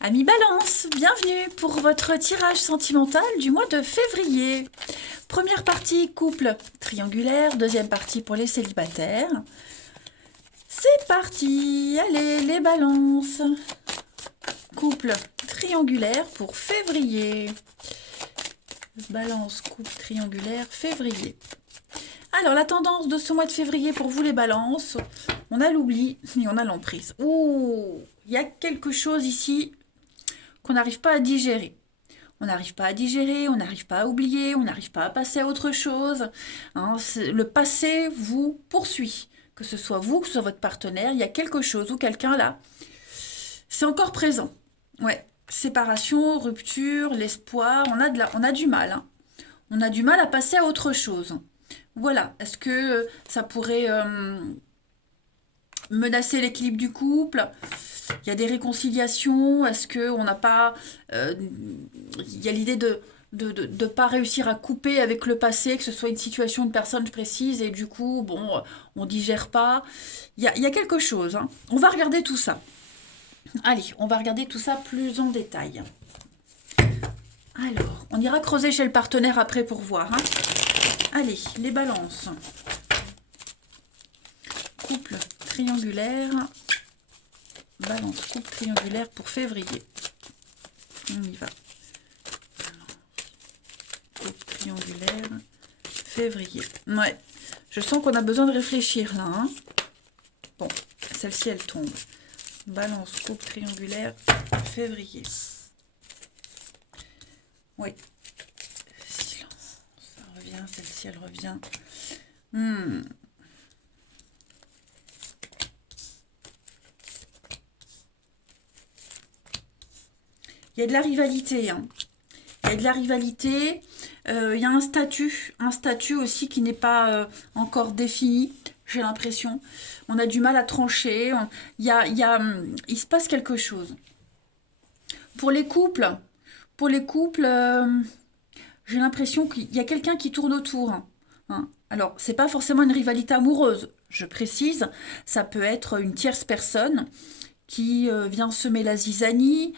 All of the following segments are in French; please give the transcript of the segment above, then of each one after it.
Amis Balance, bienvenue pour votre tirage sentimental du mois de février. Première partie, couple triangulaire. Deuxième partie pour les célibataires. C'est parti. Allez, les balances. Couple triangulaire pour février. Balance, couple triangulaire, février. Alors, la tendance de ce mois de février pour vous les balances, on a l'oubli et on a l'emprise. Ouh, il y a quelque chose ici qu'on n'arrive pas à digérer. On n'arrive pas à digérer, on n'arrive pas à oublier, on n'arrive pas à passer à autre chose. Hein, le passé vous poursuit. Que ce soit vous, que ce soit votre partenaire, il y a quelque chose ou quelqu'un là. C'est encore présent. Ouais, séparation, rupture, l'espoir, on a du mal. Hein. On a du mal à passer à autre chose. Voilà, est-ce que ça pourrait menacer l'équilibre du couple? Il y a des réconciliations. Est-ce qu'on n'a pas... il y a l'idée de ne pas réussir à couper avec le passé, que ce soit une situation, une personne précise, et du coup, bon, on digère pas. Il y a quelque chose. Hein. On va regarder tout ça. Allez, on va regarder tout ça plus en détail. Alors, on ira creuser chez le partenaire après pour voir. Hein. Allez, les balances. Couple triangulaire. Balance, couple triangulaire pour février. On y va. Couple triangulaire, février. Ouais, je sens qu'on a besoin de réfléchir là. Hein. Bon, celle-ci, elle tombe. Balance, couple triangulaire, février. Oui. Silence. Ça revient, celle-ci, elle revient. Il y a de la rivalité. Hein. Il y a de la rivalité. Il y a un statut aussi qui n'est pas encore défini, j'ai l'impression. On a du mal à trancher. Il se passe quelque chose. Pour les couples, j'ai l'impression qu'il y a quelqu'un qui tourne autour. Hein. Alors, c'est pas forcément une rivalité amoureuse, je précise. Ça peut être une tierce personne qui vient semer la zizanie.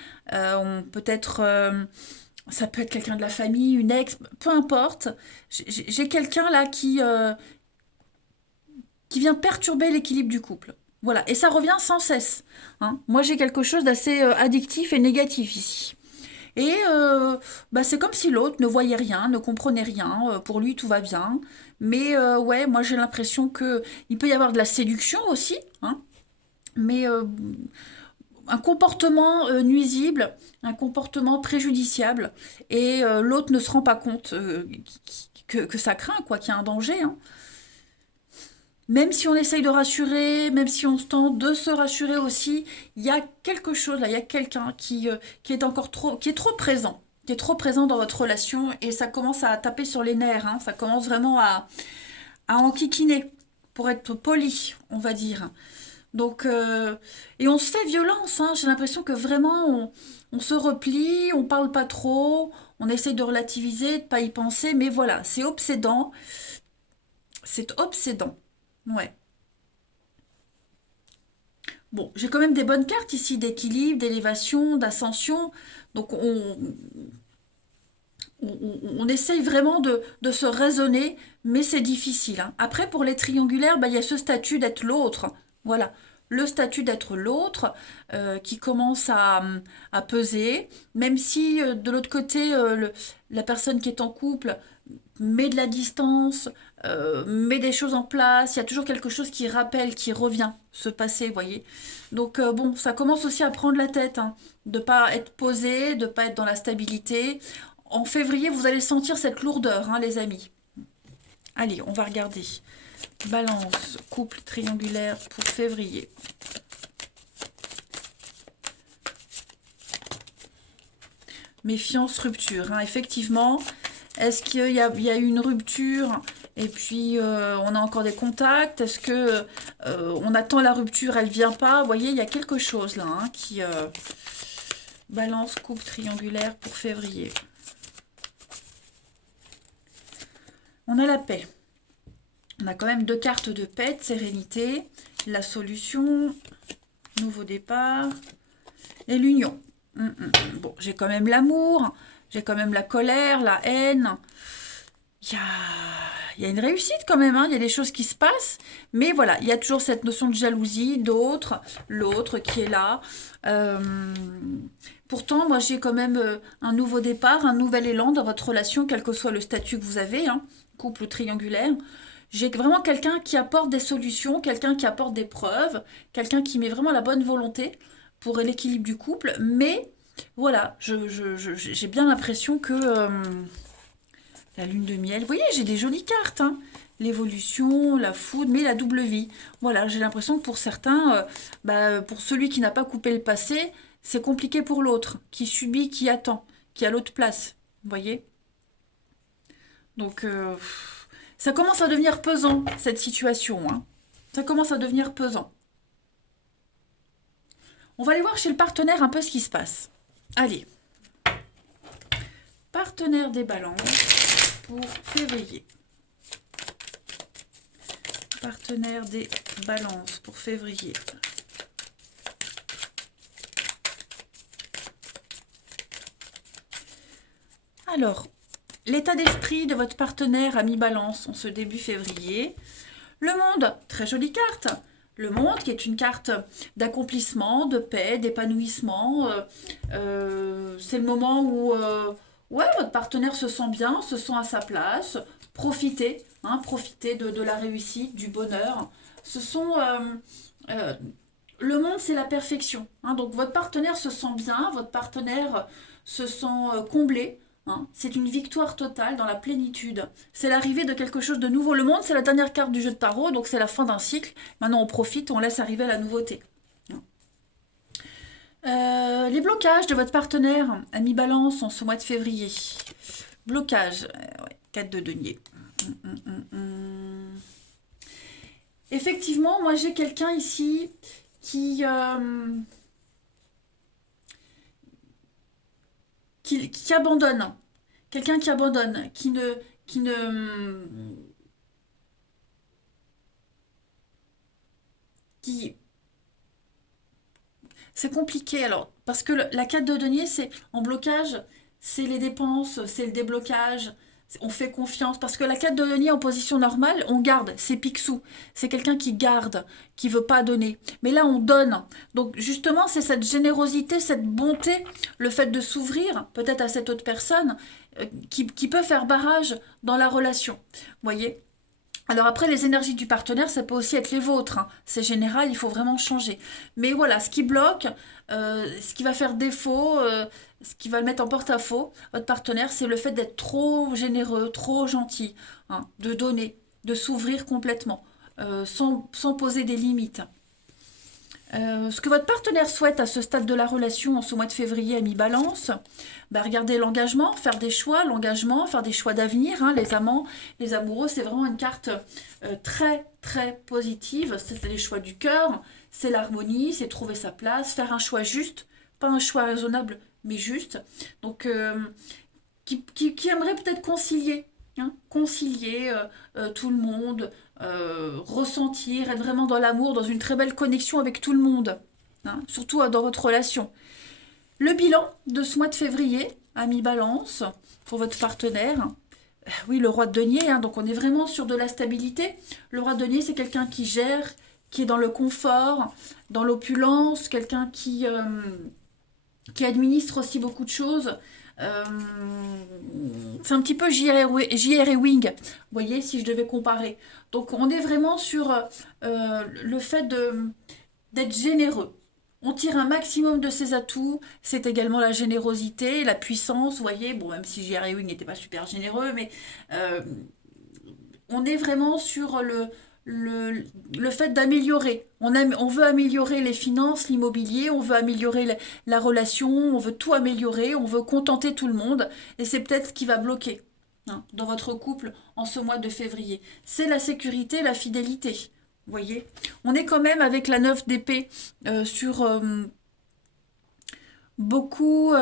Ça peut être quelqu'un de la famille, une ex, peu importe. J'ai quelqu'un là qui vient perturber l'équilibre du couple. Voilà, et ça revient sans cesse. Hein. Moi, j'ai quelque chose d'assez addictif et négatif ici. Et c'est comme si l'autre ne voyait rien, ne comprenait rien. Pour lui, tout va bien. Mais ouais, moi, j'ai l'impression que il peut y avoir de la séduction aussi. Hein, mais un comportement nuisible, un comportement préjudiciable, et l'autre ne se rend pas compte que ça craint, quoi, qu'il y a un danger. Hein. Même si on essaye de rassurer, même si on se tente de se rassurer aussi, il y a quelque chose là, il y a quelqu'un qui est encore trop, qui est trop présent, qui est trop présent dans votre relation, et ça commence à taper sur les nerfs. Hein. Ça commence vraiment à enquiquiner, pour être poli, on va dire. Donc, et on se fait violence. Hein. J'ai l'impression que vraiment, on se replie, on parle pas trop, on essaye de relativiser, de pas y penser, mais voilà, c'est obsédant. C'est obsédant. Ouais. Bon, j'ai quand même des bonnes cartes ici d'équilibre, d'élévation, d'ascension. Donc, on essaye vraiment de se raisonner, mais c'est difficile. Hein. Après, pour les triangulaires, il y a ce statut d'être l'autre. Voilà, le statut d'être l'autre qui commence à peser, même si de l'autre côté, la personne qui est en couple met de la distance, met des choses en place, il y a toujours quelque chose qui rappelle, qui revient se passer, vous voyez. Donc bon, ça commence aussi à prendre la tête, hein, de pas être posé, de pas être dans la stabilité. En février, vous allez sentir cette lourdeur, hein, les amis. Allez, on va regarder. Balance, couple triangulaire pour février. Méfiance, rupture. Hein. Effectivement, est-ce qu'il y a eu une rupture et puis on a encore des contacts? Est-ce que on attend la rupture, elle vient pas? Vous voyez, il y a quelque chose là hein, qui balance, couple triangulaire pour février. On a la paix. On a quand même deux cartes de paix, de sérénité, la solution, nouveau départ et l'union. Bon, j'ai quand même l'amour, j'ai quand même la colère, la haine. Il y a, il y a une réussite quand même, hein, il y a des choses qui se passent, mais voilà, il y a toujours cette notion de jalousie, d'autre, l'autre qui est là. Euh, Pourtant, moi j'ai quand même un nouveau départ, un nouvel élan dans votre relation, quel que soit le statut que vous avez, hein, couple ou triangulaire. J'ai vraiment quelqu'un qui apporte des solutions, quelqu'un qui apporte des preuves, quelqu'un qui met vraiment la bonne volonté pour l'équilibre du couple, mais voilà, j'ai bien l'impression que la lune de miel, vous voyez, j'ai des jolies cartes, hein. L'évolution, la foudre, mais la double vie. Voilà, j'ai l'impression que pour certains, pour celui qui n'a pas coupé le passé, c'est compliqué pour l'autre, qui subit, qui attend, qui a l'autre place. Vous voyez? Donc, ça commence à devenir pesant, cette situation, hein. Ça commence à devenir pesant. On va aller voir chez le partenaire un peu ce qui se passe. Allez, partenaire des balances pour février. Partenaire des balances pour février. Alors, l'état d'esprit de votre partenaire a mis balance en ce début février. Le monde, très jolie carte. Le monde qui est une carte d'accomplissement, de paix, d'épanouissement. C'est le moment où ouais, votre partenaire se sent bien, se sent à sa place. Profitez, hein, profitez de la réussite, du bonheur. Ce sont... le monde, c'est la perfection, hein. Donc votre partenaire se sent bien, votre partenaire se sent comblé, hein. C'est une victoire totale dans la plénitude. C'est l'arrivée de quelque chose de nouveau. Le monde, c'est la dernière carte du jeu de tarot, donc c'est la fin d'un cycle. Maintenant, on profite, on laisse arriver la nouveauté. Les blocages de votre partenaire a mis balance en ce mois de février. Blocage, ouais, 4 de denier. Effectivement, moi j'ai quelqu'un ici qui, qui abandonne. Quelqu'un qui abandonne, qui ne, qui, c'est compliqué alors, parce que la carte de denier, c'est en blocage, c'est les dépenses, c'est le déblocage, on fait confiance, parce que la carte de denier en position normale, on garde, c'est Picsou, c'est quelqu'un qui garde, qui veut pas donner. Mais là, on donne. Donc justement, c'est cette générosité, cette bonté, le fait de s'ouvrir peut-être à cette autre personne, qui peut faire barrage dans la relation. Vous voyez? Alors après, les énergies du partenaire, ça peut aussi être les vôtres, hein. C'est général, il faut vraiment changer. Mais voilà, ce qui bloque, ce qui va faire défaut, ce qui va le mettre en porte-à-faux, votre partenaire, c'est le fait d'être trop généreux, trop gentil, hein, de donner, de s'ouvrir complètement, sans poser des limites. Ce que votre partenaire souhaite à ce stade de la relation en ce mois de février à mi-balance, bah, regardez l'engagement, faire des choix, l'engagement, faire des choix d'avenir, hein, les amants, les amoureux, c'est vraiment une carte très très positive, c'est les choix du cœur, c'est l'harmonie, c'est trouver sa place, faire un choix juste, pas un choix raisonnable, mais juste. Donc, qui aimerait peut-être concilier, hein, concilier tout le monde, ressentir, être vraiment dans l'amour, dans une très belle connexion avec tout le monde, hein, surtout dans votre relation. Le bilan de ce mois de février à mi-balance pour votre partenaire. Oui, le roi de denier, hein, donc on est vraiment sur de la stabilité. Le roi de denier, c'est quelqu'un qui gère, qui est dans le confort, dans l'opulence, quelqu'un qui administre aussi beaucoup de choses. Euh, c'est un petit peu JR et Wing, vous voyez, si je devais comparer. Donc on est vraiment sur le fait d'être généreux. On tire un maximum de ses atouts. C'est également la générosité, la puissance, vous voyez. Bon, même si JR et Wing n'était pas super généreux, mais euh, on est vraiment sur le fait d'améliorer. On veut améliorer les finances, l'immobilier, on veut améliorer la relation, on veut tout améliorer, on veut contenter tout le monde. Et c'est peut-être ce qui va bloquer, hein, dans votre couple en ce mois de février. C'est la sécurité, la fidélité. Vous voyez, on est quand même avec la 9 d'épée sur beaucoup,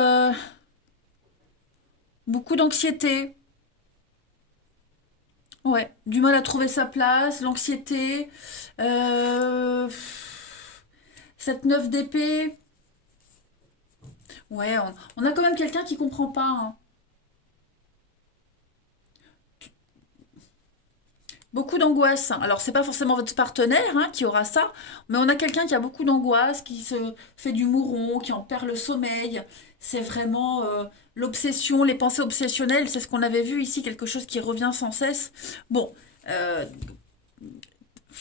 beaucoup d'anxiété. Ouais, du mal à trouver sa place, l'anxiété, euh, cette 9 d'épée. Ouais, on a quand même quelqu'un qui comprend pas, hein. Beaucoup d'angoisse. Alors, c'est pas forcément votre partenaire hein, qui aura ça, mais on a quelqu'un qui a beaucoup d'angoisse, qui se fait du mouron, qui en perd le sommeil. C'est vraiment l'obsession, les pensées obsessionnelles. C'est ce qu'on avait vu ici, quelque chose qui revient sans cesse. Bon, euh,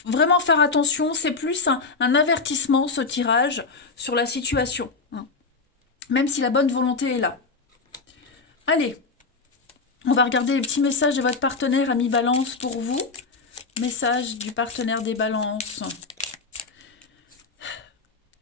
vraiment faire attention. C'est plus un avertissement, ce tirage, sur la situation, hein. Même si la bonne volonté est là. Allez, on va regarder les petits messages de votre partenaire, ami Balance, pour vous. Message du partenaire des balances.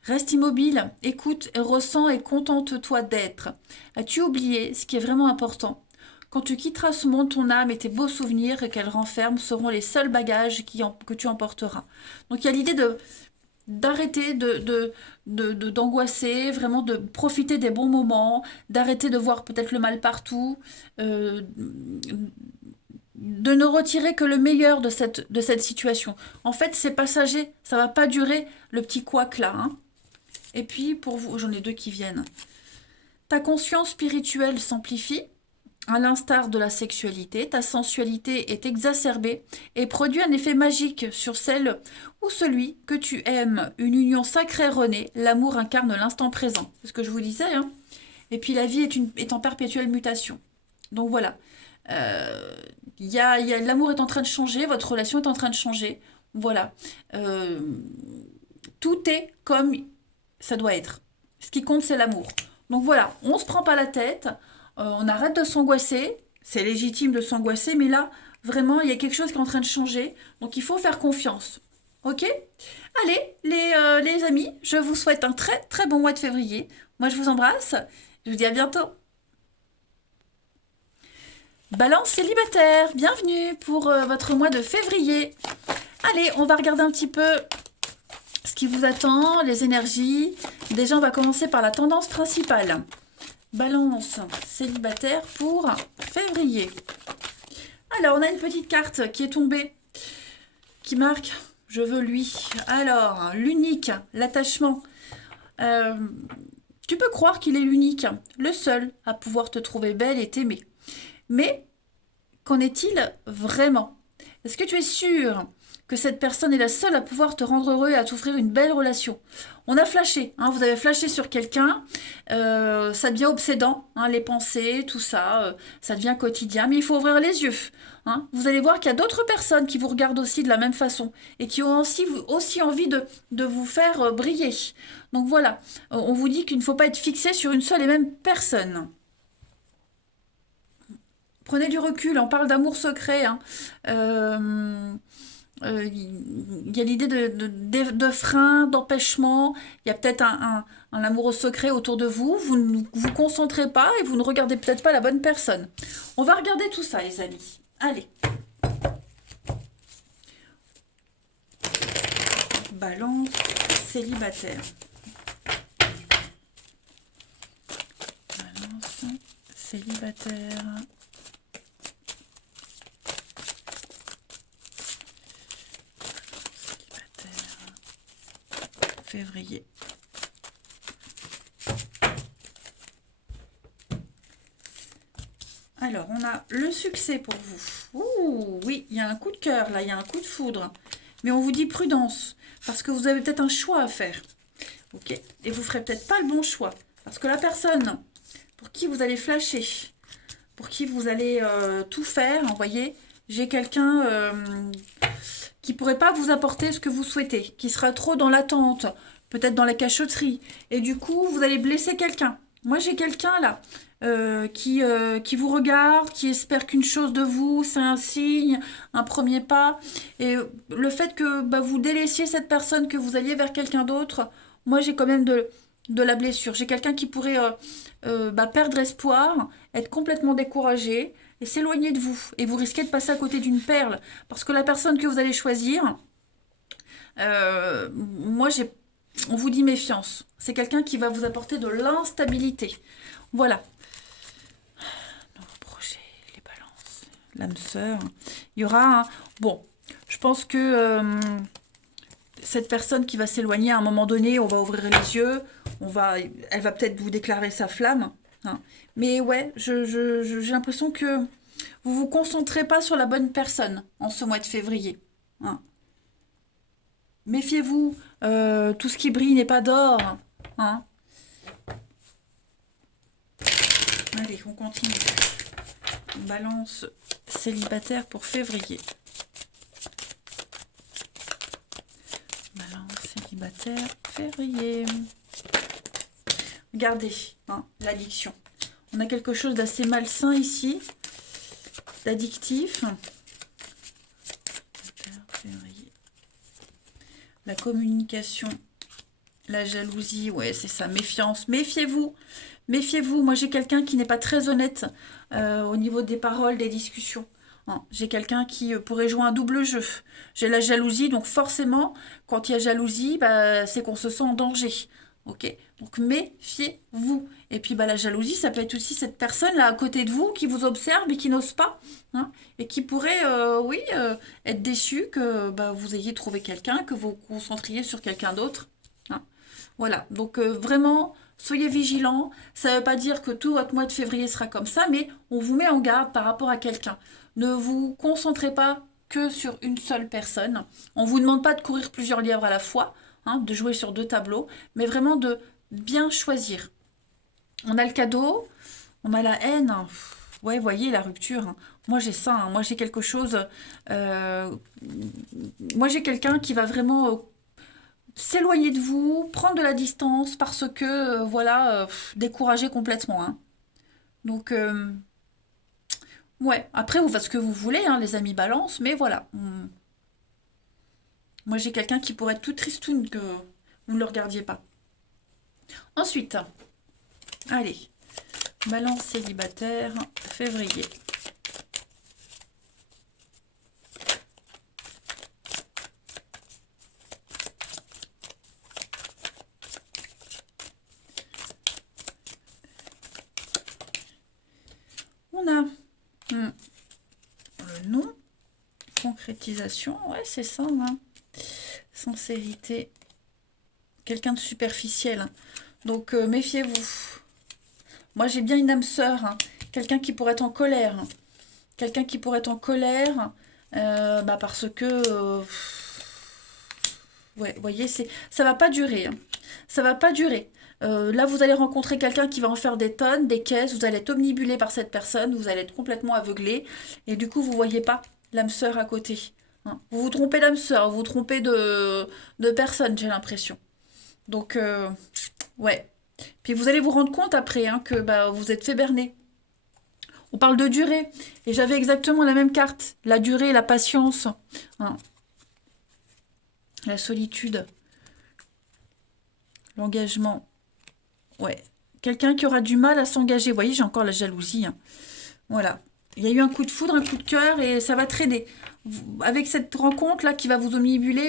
Reste immobile, écoute, ressens et contente-toi d'être. As-tu oublié ce qui est vraiment important? Quand tu quitteras ce monde, ton âme et tes beaux souvenirs qu'elle renferme seront les seuls bagages que tu emporteras. Donc il y a l'idée d'arrêter d'angoisser, vraiment de profiter des bons moments, d'arrêter de voir peut-être le mal partout, de ne retirer que le meilleur de cette situation. En fait, c'est passager, ça va pas durer le petit couac là, hein. Et puis, pour vous, j'en ai deux qui viennent. Ta conscience spirituelle s'amplifie, à l'instar de la sexualité. Ta sensualité est exacerbée et produit un effet magique sur celle ou celui que tu aimes. Une union sacrée renée, l'amour incarne l'instant présent. C'est ce que je vous disais, hein. Et puis, la vie est en perpétuelle mutation. Donc voilà. L'amour est en train de changer, votre relation est en train de changer. Voilà. Euh, Tout est comme ça doit être. Ce qui compte, c'est l'amour. Donc voilà, on se prend pas la tête, on arrête de s'angoisser. C'est légitime de s'angoisser, mais là, vraiment, il y a quelque chose qui est en train de changer. Donc il faut faire confiance. Ok? Allez, les amis, je vous souhaite un très très bon mois de février. Moi, je vous embrasse. Je vous dis à bientôt. Balance célibataire, bienvenue pour votre mois de février. Allez, on va regarder un petit peu ce qui vous attend, les énergies. Déjà, on va commencer par la tendance principale. Balance célibataire pour février. Alors, on a une petite carte qui est tombée, qui marque « Je veux lui ». Alors, l'unique, l'attachement. Tu peux croire qu'il est l'unique, le seul à pouvoir te trouver belle et t'aimer. Mais qu'en est-il vraiment? Est-ce que tu es sûr que cette personne est la seule à pouvoir te rendre heureux et à t'offrir une belle relation? On a flashé, hein, vous avez flashé sur quelqu'un, ça devient obsédant, hein, les pensées, tout ça, ça devient quotidien, mais il faut ouvrir les yeux, hein. Vous allez voir qu'il y a d'autres personnes qui vous regardent aussi de la même façon et qui ont aussi envie de vous faire briller. Donc voilà, on vous dit qu'il ne faut pas être fixé sur une seule et même personne. Prenez du recul, on parle d'amour secret, hein. Il y a l'idée de frein, d'empêchement. Il y a peut-être un amoureux secret autour de vous. Vous ne vous concentrez pas et vous ne regardez peut-être pas la bonne personne. On va regarder tout ça, les amis. Allez. Balance célibataire. Balance célibataire. Février. Alors, on a le succès pour vous. Ouh, oui, il y a un coup de cœur, là, il y a un coup de foudre. Mais on vous dit prudence, parce que vous avez peut-être un choix à faire. Ok? Et vous ferez peut-être pas le bon choix. Parce que la personne pour qui vous allez flasher, pour qui vous allez tout faire, vous voyez, j'ai quelqu'un qui pourrait pas vous apporter ce que vous souhaitez, qui sera trop dans l'attente, peut-être dans la cachotterie. Et du coup, vous allez blesser quelqu'un. Moi, j'ai quelqu'un là qui vous regarde, qui espère qu'une chose de vous, c'est un signe, un premier pas. Et le fait que vous délaissiez cette personne, que vous alliez vers quelqu'un d'autre, moi, j'ai quand même de la blessure. J'ai quelqu'un qui pourrait perdre espoir, être complètement découragé et s'éloigner de vous. Et vous risquez de passer à côté d'une perle. Parce que la personne que vous allez choisir, moi, on vous dit méfiance. C'est quelqu'un qui va vous apporter de l'instabilité. Voilà. Nos projets, les balances, l'âme sœur. Il y aura un... Bon, je pense que cette personne qui va s'éloigner à un moment donné, on va ouvrir les yeux, elle va peut-être vous déclarer sa flamme, hein. Mais ouais, j'ai l'impression que vous vous concentrez pas sur la bonne personne en ce mois de février, hein. Méfiez-vous, tout ce qui brille n'est pas d'or, hein. Allez, on continue. Balance célibataire pour février. Balance célibataire, février. Regardez, hein, l'addiction. On a quelque chose d'assez malsain ici, d'addictif. Février. La communication, la jalousie, ouais, c'est ça, méfiance. Méfiez-vous, méfiez-vous. Moi, j'ai quelqu'un qui n'est pas très honnête au niveau des paroles, des discussions, hein. J'ai quelqu'un qui pourrait jouer un double jeu. J'ai la jalousie, donc forcément, quand il y a jalousie, bah, c'est qu'on se sent en danger. Ok? Donc méfiez-vous. Et puis bah, la jalousie, ça peut être aussi cette personne là à côté de vous qui vous observe et qui n'ose pas, hein, et qui pourrait, oui, être déçu que bah, vous ayez trouvé quelqu'un, que vous vous concentriez sur quelqu'un d'autre, hein. Voilà, donc vraiment, soyez vigilants. Ça ne veut pas dire que tout votre mois de février sera comme ça, mais on vous met en garde par rapport à quelqu'un. Ne vous concentrez pas que sur une seule personne. On ne vous demande pas de courir plusieurs lièvres à la fois, hein, de jouer sur deux tableaux, mais vraiment de bien choisir. On a le cadeau, on a la haine. Ouais, voyez la rupture, hein. Moi j'ai ça, hein. Moi j'ai quelque chose. euh, Moi j'ai quelqu'un qui va vraiment s'éloigner de vous, prendre de la distance parce que, voilà, décourager complètement, hein. Donc, ouais, après, vous faites ce que vous voulez, hein, les amis balance, mais voilà. Moi, j'ai quelqu'un qui pourrait être tout tristoun que vous ne le regardiez pas. Ensuite, allez, balance célibataire, février. On a le nom, concrétisation, ouais, c'est ça, hein. Sincérité, quelqu'un de superficiel, hein. Donc, méfiez-vous. Moi, j'ai bien une âme sœur, hein. Quelqu'un qui pourrait être en colère, hein. Quelqu'un qui pourrait être en colère, bah parce que, ouais, vous voyez, ça va pas durer, hein. Ça va pas durer. Là, vous allez rencontrer quelqu'un qui va en faire des tonnes, des caisses, vous allez être omnibulé par cette personne, vous allez être complètement aveuglé, et du coup, vous voyez pas l'âme sœur à côté, hein. Vous vous trompez d'âme sœur, vous vous trompez de personne, j'ai l'impression. Donc, ouais. Puis vous allez vous rendre compte après, hein, que bah, vous êtes fait berner. On parle de durée. Et j'avais exactement la même carte. La durée, la patience, hein, la solitude, l'engagement. Ouais. Quelqu'un qui aura du mal à s'engager. Vous voyez, j'ai encore la jalousie, hein. Voilà. Il y a eu un coup de foudre, un coup de cœur et ça va traîner. Avec cette rencontre-là qui va vous omnibuler,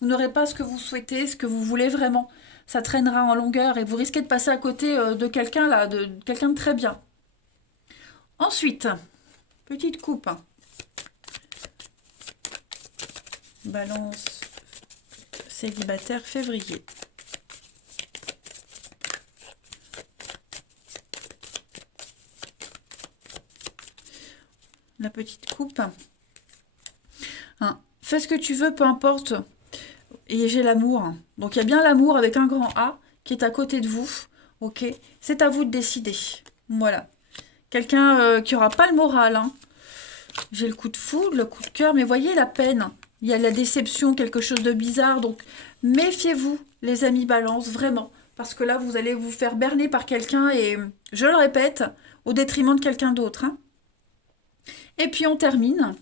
vous n'aurez pas ce que vous souhaitez, ce que vous voulez vraiment. Ça traînera en longueur et vous risquez de passer à côté de quelqu'un là, de quelqu'un de très bien. Ensuite, petite coupe. Balance célibataire février. La petite coupe. Hein. Fais ce que tu veux, peu importe. Et j'ai l'amour, hein. Donc il y a bien l'amour avec un grand A qui est à côté de vous. Ok. C'est à vous de décider. Voilà. Quelqu'un qui aura pas le moral, hein. J'ai le coup de foudre, le coup de cœur, mais voyez la peine. Il y a la déception, quelque chose de bizarre. Donc méfiez-vous, les amis balance, vraiment. Parce que là, vous allez vous faire berner par quelqu'un et, je le répète, au détriment de quelqu'un d'autre, hein. Et puis on termine.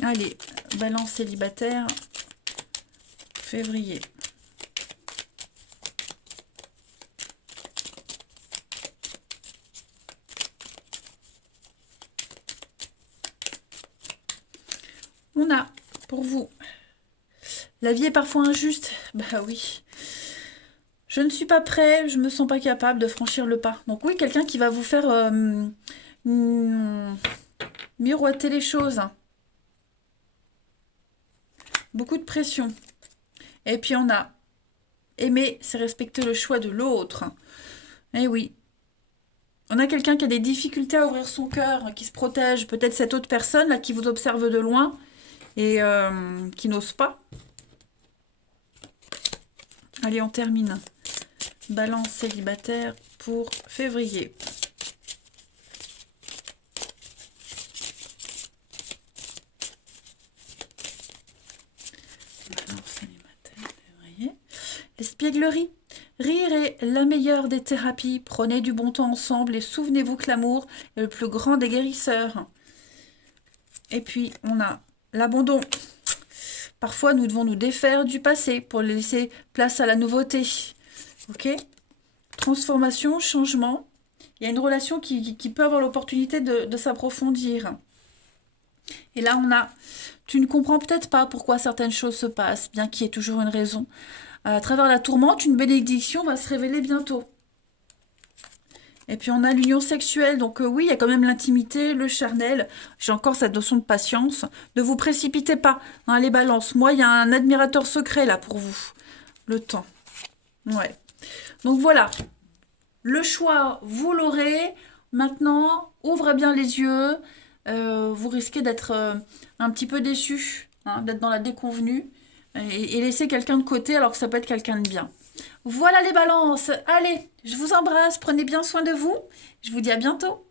Allez, balance célibataire, février. On a pour vous, la vie est parfois injuste. Bah oui. Je ne suis pas prêt, je me sens pas capable de franchir le pas. Donc oui, quelqu'un qui va vous faire miroiter les choses. Beaucoup de pression. Et puis on a Aimer, c'est respecter le choix de l'autre. Eh oui. On a quelqu'un qui a des difficultés à ouvrir son cœur, qui se protège. Peut-être cette autre personne là qui vous observe de loin et qui n'ose pas. Allez, on termine. Balance célibataire pour février. Balance célibataire, février. L'espièglerie. Rire est la meilleure des thérapies. Prenez du bon temps ensemble et souvenez-vous que l'amour est le plus grand des guérisseurs. Et puis, on a l'abandon. Parfois, nous devons nous défaire du passé pour laisser place à la nouveauté. Ok? Transformation, changement. Il y a une relation qui peut avoir l'opportunité de s'approfondir. Et là, on a... Tu ne comprends peut-être pas pourquoi certaines choses se passent, bien qu'il y ait toujours une raison. À travers la tourmente, une bénédiction va se révéler bientôt. Et puis on a l'union sexuelle, donc oui, il y a quand même l'intimité, le charnel. J'ai encore cette notion de patience. Ne vous précipitez pas, hein, les balances. Moi, il y a un admirateur secret là pour vous. Le temps. Ouais. Donc voilà. Le choix, vous l'aurez. Maintenant, ouvrez bien les yeux. Vous risquez d'être un petit peu déçu, hein, d'être dans la déconvenue. Et laisser quelqu'un de côté alors que ça peut être quelqu'un de bien. Voilà les balances. Allez, je vous embrasse, prenez bien soin de vous. Je vous dis à bientôt.